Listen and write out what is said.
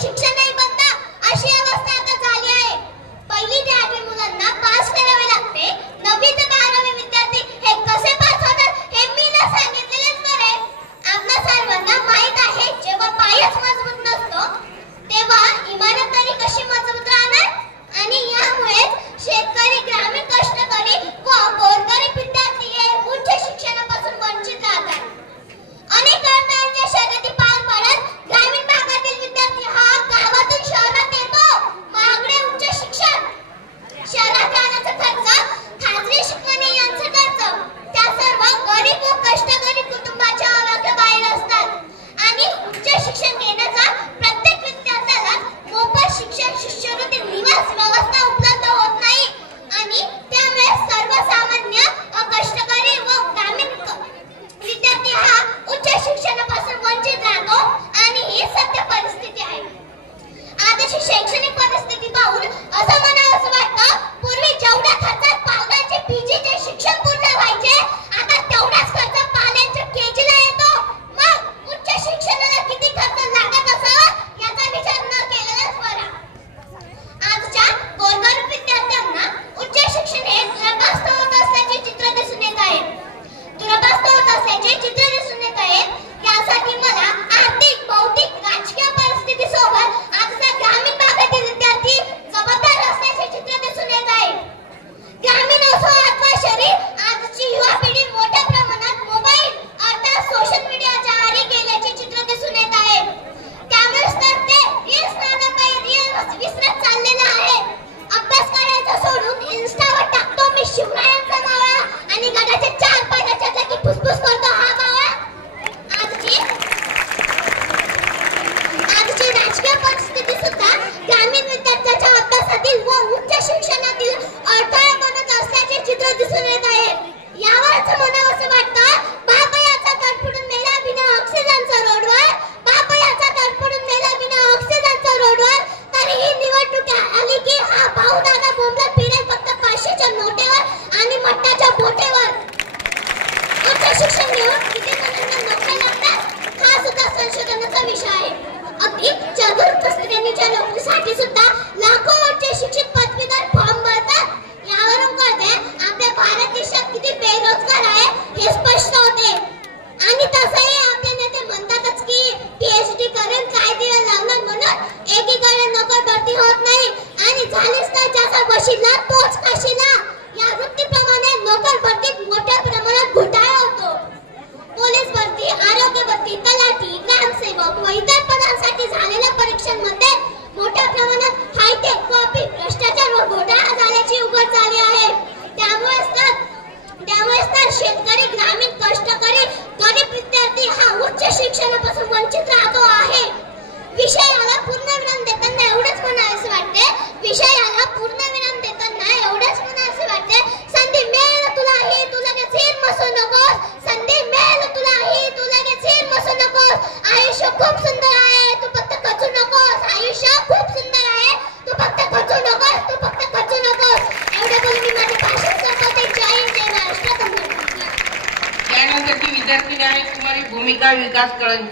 शिक्षण नाही बनता अशी अवस्था आता झाली आहे। पहिली ते 8वी मुलांना पास करावे लागते, 9वी ते 12वी विद्यार्थी हे कसे पास होतात हे मी न सांगितलेलेच बरे। आपल्या सर्वांना माहित आहे जेव्हा पायच मजबूत नसतो तेव्हा इमारत तरी कशी मजबूत राहणार। आणि यामुळे शेतकरी, ग्रामीण कष्टकरी व गोरगरीब विद्यार्थी हे उच्च शिक्षणापासून वंचित राहतात। अनेक अडथळ्यांच्या शर्यती पार पाडत ग्रामीण भागातील विद्यार्थी हा गावातून शहरात येतो। महागडे उच्च शिक्षण, शहरात राहण्याचा खर्च, खाजगी शिकवणी यांचा खर्च, त्या सर्व गरीब व कष्टकरी कुटुंबाच्या आवाक्याबाहेर असतात। आणि उच्च शिक्षण घेण्याचा प्रत्येक विद्यार्थ्याला मोफत शिक्षण, शिष्यवृत्ती, निवास व्यवस्था उपलब्ध होत नाही। आणि त्यामुळे सर्वसामान्य कष्टकरी व ग्रामीण विद्यार्थी हा उच्च शिक्षणापासून वंचित राहतो। आणि ही सत्य परिस्थिती आहे। आजची शैक्षणिक परिस्थिती पाहून असं म्हणावंसं वाटतं, पूर्वी जेवढ्या खर्चात पालकांचे पीजीचे शिक्षण पूर्ण व्हायचे, आता तेवढाच खर्च पाल्यांच्या केजीला येतो। मग उच्च शिक्षणाला किती खर्च लागत असावा याचा विचार न केलेलाच बरा। आजच्या गोरगरीब विद्यार्थ्यांना उच्च शिक्षण हे दुरापास्त होत असल्याचे चित्र दिसून येत आहे। दुरापास्त होत असल्याचे चित्र दिसून येत आहे। यासाठी मला आर्थिक, भौतिक, राजकीय परिस्थितीसोबत आजच्या ग्रामीण भागातील विद्यार्थी जबाबदार असल्याचे चित्र दिसून येत आहे। ग्रामीण असो अथवा शहरी, आजची युवा पिढी मोठ्या प्रमाणात मोबाईल अर्थात सोशल मीडियाच्या आहारी गेल्याचे चित्र दिसून येत आहे। त्यामुळे तर ते रील्स नावाचा काही रील्स विसरत चाललेला आहे। अभ्यास करायचा सोडून इन्स्टावर टाकतो मी शिवरायांचा मावा आणि गडाचे 4 पायाच्या जागी फुसफुस करतो हा मावा। आजची राजकीय परिस्थिती सुद्धा ग्रामीण विद्यार्थ्यांच्या अभ्यासातील व उच्च शिक्षणातील अडथळा बनत असल्याचे चित्र दिसून येत आहे। यावरच म्हणावंसं वाटतं, बापयाचा तडफडून मेला बिना ऑक्सिजनचा रोडवर, बापयाचा तडफडून मेला बिना ऑक्सिजनचा रोडवर। तरीही निवडणूक आली की हा भाऊ दादा बोंबलत फिरेल फक्त 500च्या नोटेवर आणि मट्टाच्या बोटेवर। उच्च शिक्षण घेऊन किती जणांना नोकऱ्या लागतात हा सुद्धा संशोधनाचा विषय आहे। अगदी जागरूक स्त्रियांच्या नोकरीसाठी सुद्धा लाखो उच्च शिक्षित पदवीधर फॉर्म भरतात। यावरून कळते आपल्या भारत देशात किती बेरोजगार आहे हे स्पष्ट होते। आणि तसंही आपले नेते म्हणतातच की पीएचडी करून काय दिवे लावणार म्हणून एकीकडे नोकर भरती होत नाही आणि झालीच तर ज्याचा वशिला तोच काशीला। या वृत्तीप्रमाणे नोकर भरतीत मोठ्या प्रमाणात घोटाळा होतो। पोलीस भरती, आरोग्य भरती, तलाठी, ग्रामसेवक व इतर पदांसाठी झालेल्या परीक्षांमध्ये मोठ्या प्रमाणात हायटेक, कॉपी, भ्रष्टाचार व घोटाळा झाल्याची उघड झाली आहे। त्यामुळेच तर शेतकरी, ग्रामीण कष्टकरी, गरीब विद्यार्थी हा उच्च शिक्षणापासून वंचित राहतो आहे। विषयाला पूर्णविराम देताना एवढंच म्हणावंसं वाटते, संधी मिळेल तुला ही तू लगेच हिर मसू नकोस, संधी मिळेल तुला ही तू लगेच हिर मसू नकोस। आयुष्य खूप सुंदर आहे, तू फक्त खचू नकोस। आयुष्य खूप सुंदर आहे, तू फक्त खचू नकोस, तू फक्त खचू नकोस। एवढे बोलून मी माझे भाषण संपवते। जय हिंद, जय महाराष्ट्र। त्यानंतरची विद्यार्थिनी आहे कुमारी भूमिका विकास कळंज।